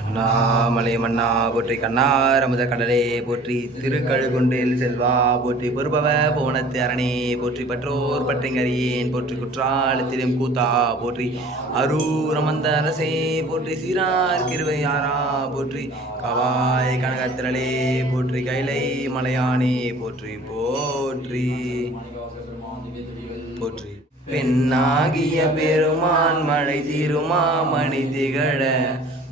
அண்ணாமலை மன்னா போற்றி கண்ணார் அமுத கடலே போற்றி திருக்கழுகுண்டில் செல்வா போற்றி பொறுபவ போனத்து அரணே போற்றி பற்றோர் பற்றிங்கறியேன் போற்றி குற்றாலத்திலும் கூத்தா போற்றி அரூரமந்த அரசே போற்றி சீரார் கிருவையாரா போற்றி கவாய் கனகத்திரளே போற்றி கைலை மலையானே போற்றி போற்றி. போற்றி. பெண்ணாகிய பெருமான் மழை தீருமா மணி திகழ?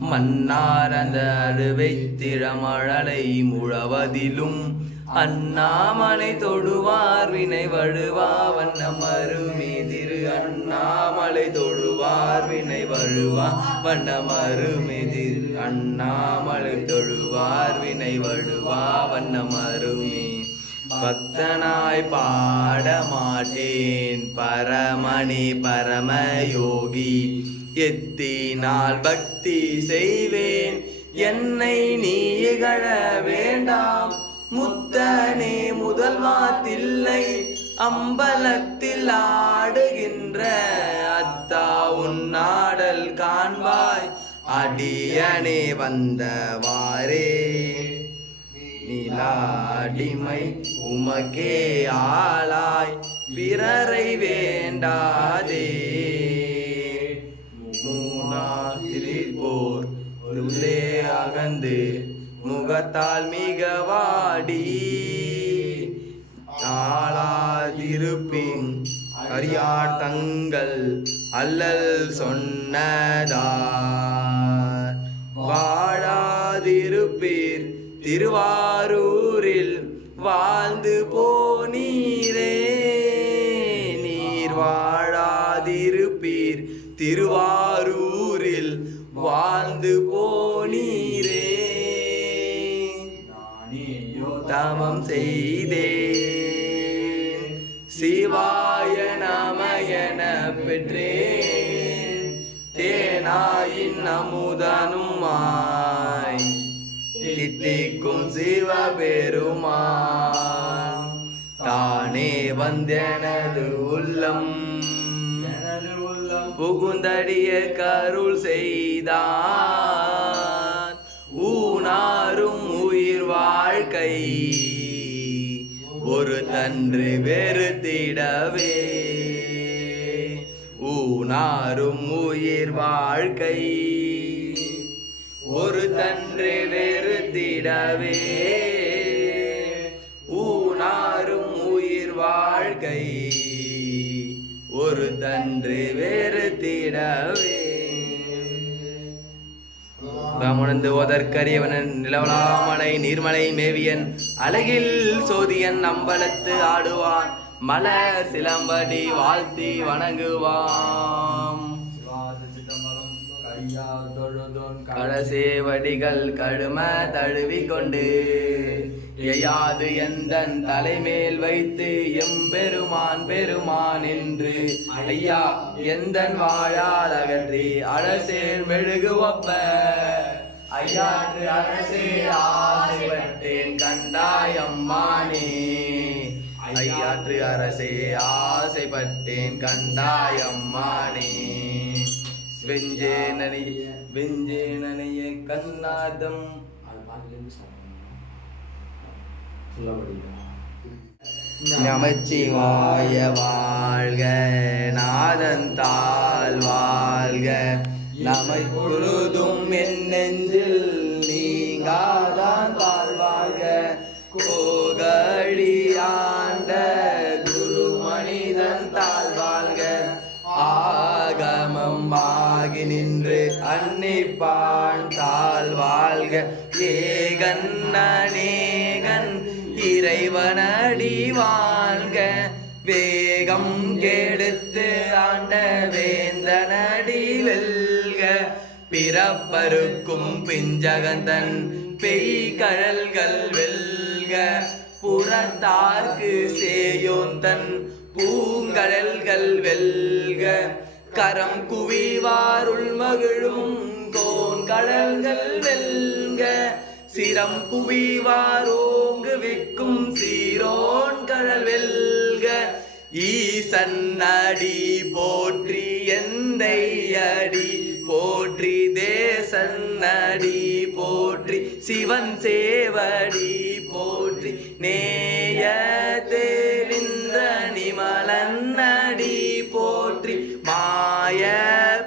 மன்னார் அந்த அழுவை திழமழலை முழவதிலும். அண்ணாமலை தொடுவார் வினை வழுவா வண்ணம் அருமே திரு. அண்ணாமலை தொடுவார் வினை வழுவா வண்ணம் அருமே திரு. அண்ணாமலை தொழுவார் வினை வழுவா வண்ணம் அருமே பக்தனாய் பாடமாட்டேன். பரமணி பரமயோகி எத்தினால் பக்தி செய்வேன். என்னை நீ இகழ வேண்டாம். முத்தனே முதல்வாத்தில்லை. அம்பலத்தில் ஆடுகின்ற அத்தா உன்னாடல் காண்பாய். அடியனே வந்தவாறே நிலாடிமை உமக்கே ஆளாய். பிறரை வேண்டாதே. மூனாத்திரிபோர் உள்ளே அகந்து முகத்தால் மிக வாடி. நாளாதிருப்பின் அறியார் தங்கள் அல்லல் சொன்னதார். வாழாதிருப்பீர் திருவாரூரில் வாழ்ந்து போனீரே. நீர் வாழாதிருப்பீர். திருவாரூரில் வாழ்ந்து போனீரே. தமம் செய்தே. சிவாய நமயன பெற்றே. தேனாயின் அமுதனுமா தித்திக்கும் சிவபெருமான் தானே வந்தெனது உள்ளம். புகுந்தடிய கருள் செய்தான். ஊனாரும் உயிர் வாழ்க்கை ஒரு தன்று வெறுத்திடவே. ஊனாரும் உயிர் வாழ்க்கை ஒரு தன்று வெறுத்திடவே ஊனாரும் உயிர் வாழ்க்கை. ஒரு தன்று வெறுத்திடவே உதற்கரியவனன் ஓதற்கரியவனன் நிலவலாமலை நீர்மலை மேவியன் அழகில் சோதியன் அம்பலத்து ஆடுவான் மலர் சிலம்படி வாழ்த்தி வணங்குவான். கடசேவடிகள் கடும தழுவி கொண்டு எயாது எந்தன் தலைமேல் வைத்து எம்பெருமான் பெருமான் என்று ஐயா எந்தன் வாழால் அகற்றி அழசேர் மெழுகு ஒப்ப. ஐயாற்று அரசே ஆசைப்பட்டேன் கண்டாயம்மானே ஐயாற்று அரசே ஆசைப்பட்டேன் கண்டாயம்மானே வெஞ்சேனனி வெஞ்சேனனைய கண்ணாதம். நமச்சிவாய வாழ்க நாதன் தாள் வாழ்க. நமை பொழுதும் என் நெஞ்சில் ஏகன் அநேகன் இறைவனடி வாழ்க. வேகம் கெடுத்து ஆண்ட வேந்தனடி வெல்க. பிறப்பருக்கும் பிஞ்சகந்தன் பெய் கழல்கள் வெல்க. புறத்தார்க்கு சேயோந்தன் பூங்கழல்கள் வெல்க. கரம் குவிவாருள் மகிழும் கோன் கடல்கள் வெல்க. சிரம் புவிவாரோங்கு விக்கும் சீரோன் கடல் வெல்க ஈசன் அடி போற்றி எந்தை அடி போற்றி தேசன் அடி போற்றி சிவன் சேவடி போற்றி நேய தேவிந்த நிமலன் அடி போற்றி மாய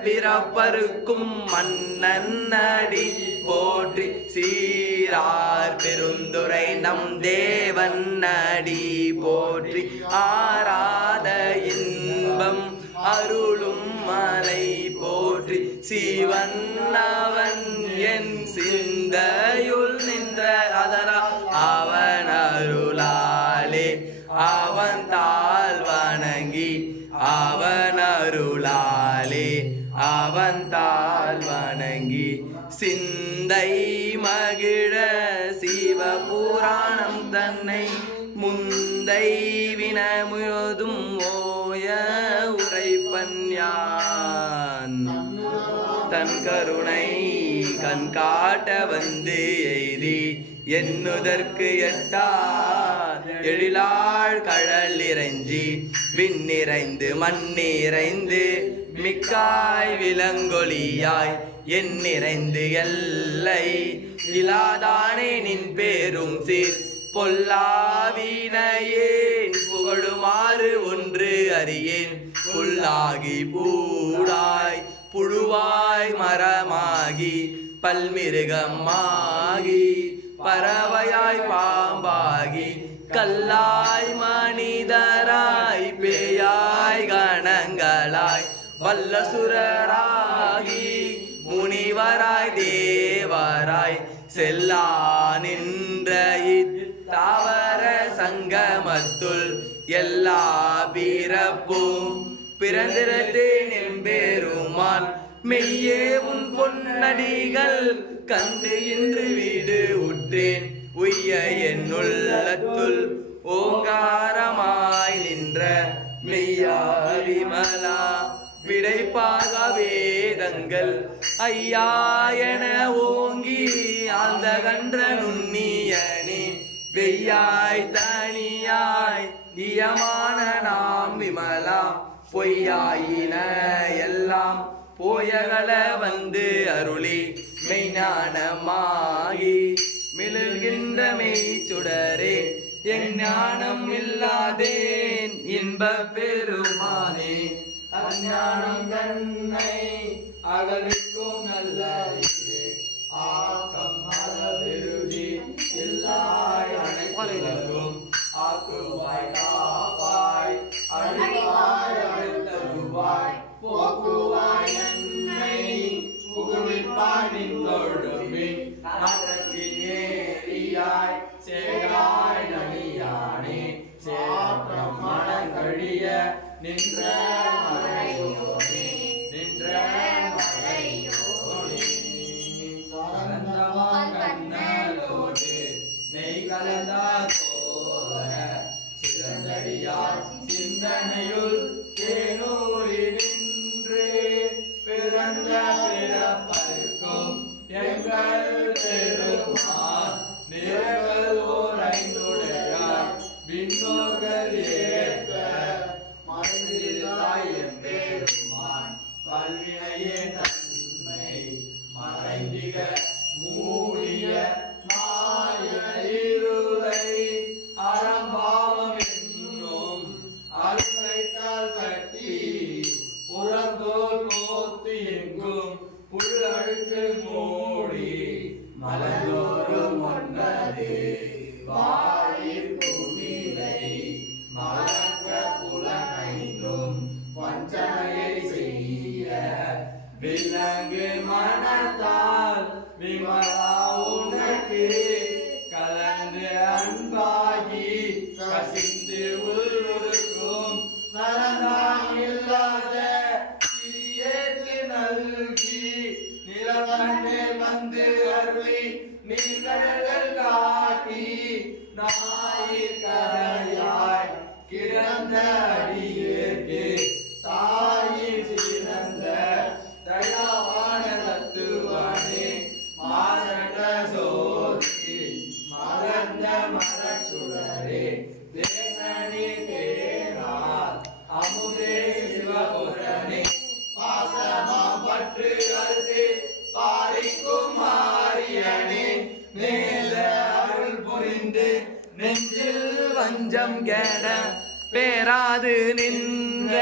பிறப்பருக்கும் மன்னன் அடி போற்றி சீரார் பெருந்துரை நம் தேவன் அடி போற்றி ஆராத இன்பம் அருளும் மலை போற்றி சிவன் அவன் என் சிந்தையுள் நின்ற முந்தை வின முழுதும் ஓய உரைப்பன் யான். தன் கருணை கண் காட்ட வந்து எய்தி எண்ணுதற்கு எட்டா எழிலாள் கடல் இறைஞ்சி விண்ணிறைந்து மண்ணிறைந்து மிக்காய் விலங்கொலியாய் என் நிறைந்து எல்லை இலாதானே நின் பேரும் சீர். பொல்லாவினையேன் புகழுமாறு ஒன்று அறியேன். புல்லாகி பூடாய் புழுவாய் மரமாகி பல்மிருகமாகி பறவையாய் பாம்பாகி கல்லாய் மனிதராய் பேயாய் கணங்களாய் வல்லசுரராகி முனிவராய் தேவராய் செல்லா நின்ற தாவ சங்கமத்துள் எல்லா பிறப்பும் பிறந்திரத்தேன் எம்பெருமான் மெய்யே உன் பொன்னடிகள் கந்து இன்று வீடு உற்றேன். உய்ய என்னுள்ளத்துள் ஓங்காரமாய் நின்ற மெய்யா விமலா. விடைப்பாக வேதங்கள். ஐயா என ஓங்கி ஆழ்ந்த கன்ற நுண்ணிய வெய்யாய் தனியாய் இயமான நாம் விமலா பொய்யாயின எல்லாம் போயகல வந்து அருளி மெய்ஞானமாகி மிளர்கின்ற மெய் சுடரே என் ஞானம் இல்லாதேன் இன்ப பெருமானே. அஞ்ஞானம் தன்னை அகலிக்கும் நல்ல ஆக்கம் ஆக்குவாய் போல சிறந்தடியார் சிந்தனையுள் தேனூரி நின்று பிறந்த பிறப்பருக்கும் எங்கள் பெருமான் நிறங்கள் ஓர் ஐந்துடையார் விண்ணோர்கள் மலச்சுடரே தேசனே தேரார் அமுதே சிவபுரனே. பாசமா பற்று அறுத்து பாரிக்கும் ஆரியனே மேல அருள் நெஞ்சில் வஞ்சம் கெட பேராது நின்ற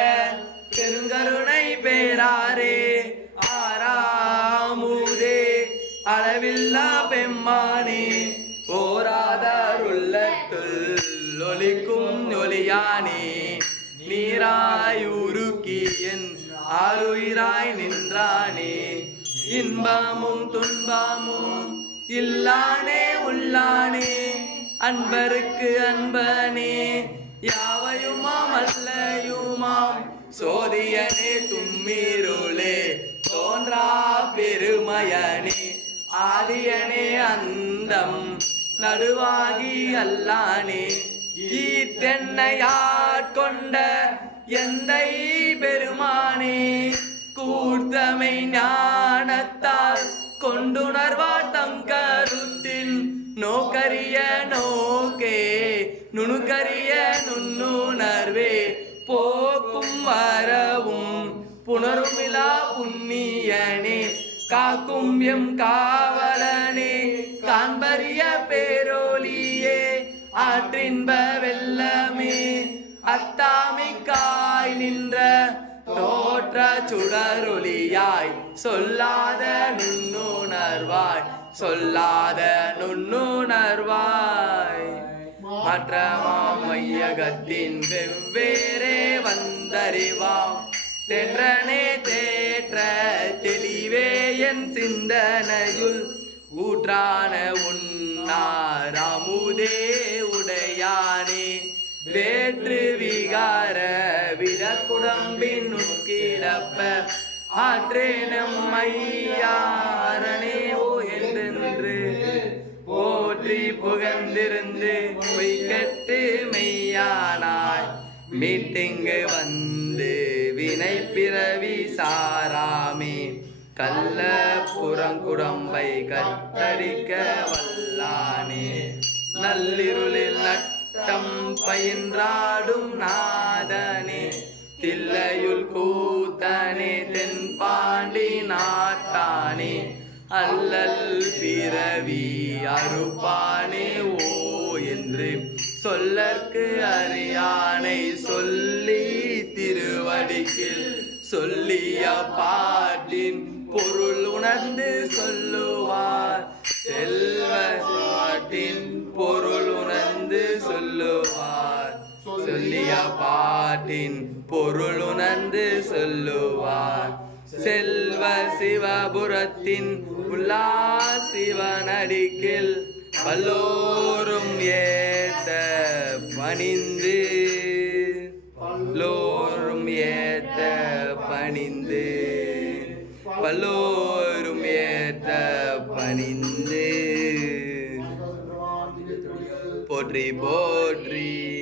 ஒளிக்கும் ஒளியானே ஒலியானே நீராய் உருக்கி என் ஆறுயிராய் நின்றானே. இன்பமும் துன்பமும் இல்லானே உள்ளானே. அன்பருக்கு அன்பனே யாவையுமாம் அல்லையுமாம்? சோதியனே தும்மிருளே தோன்றா பெருமயனே. ஆதியனே அந்தம் நடுவாகி அல்லானே. ஈத்தென்னையாட்கொண்ட எந்தை பெருமானே கூர்த்தமை ஞானத்தால் கொண்டுணர்வார் தங்கருத்தின் நோக்கரிய நோக்கே நுணுக்கரிய நுண்ணுணர்வே போக்கும் வரவும் புணருமிலா புண்ணியனே காக்கும் எம் காவலனே காண்பரிய பேர் ஆற்றின்ப வெள்ளமே அத்தாமிக்காய் நின்ற தோற்ற சுடரொளியாய் சொல்லாத நுண்ணுணர்வாய் சொல்லாத நுண்ணுணர்வாய். மற்ற மாமையகத்தின் வெவ்வேறே வந்தறிவாம். தென்றனே தேற்ற தெளிவே என் சிந்தனையுள் ஊற்றான உன்னாராமுதே உடையானே வேற்று விகார விடக்குடம்பின் உட்கிடப்ப ஆற்றே ஐயாரனே ஓ என்றென்று போற்றி புகழ்ந்திருந்து பொய்கட்டு மெய்யானாய். மீட்டிங்கு வந்து வினை பிறவி சாராமே கல்ல புறங்குடம்பை கட்டடிக்க வல்லானே. நள்ளிருளில் நட்டம் பயின்றாடும் நாதனே தில்லையுள் கூத்தனே தென்பாண்டி நாட்டானே அல்லல் பிறவி அறுப்பானே ஓ என்று சொல்லற்கு அறியானை சொல்லி திருவடிக்கில் சொல்லிய பாட்டின் பொருள் உணர்ந்து சொல்லுவார். செல்வ பாட்டின் சொல்லிய பாட்டின் பொருள் உணர்ந்து சொல்லுவார். செல்வ சிவபுரத்தின் உள்ளா சிவனடிக்கில் பல்லோரும் ஏத்த பணிந்து. பல்லோரும் ஏத்த பணிந்து. பல்லோரும் ஏத்த பணிந்து. போற்றி போற்றி.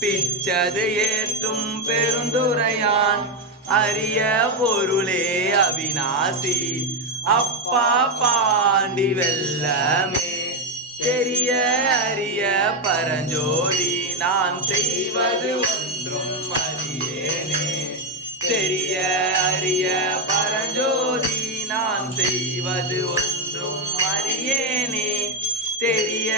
பிச்சது ஏற்றும் பெருந்துரையான். அரிய பொருளே அவிநாசி. அப்பா பாண்டி வெல்லமே. தெரிய அரிய பரஞ்சோதி. நான் செய்வது ஒன்றும் அறியேனே. தெரிய அரிய பரஞ்சோதி. நான் செய்வது ஒன்றும் அறியேனே. தெரிய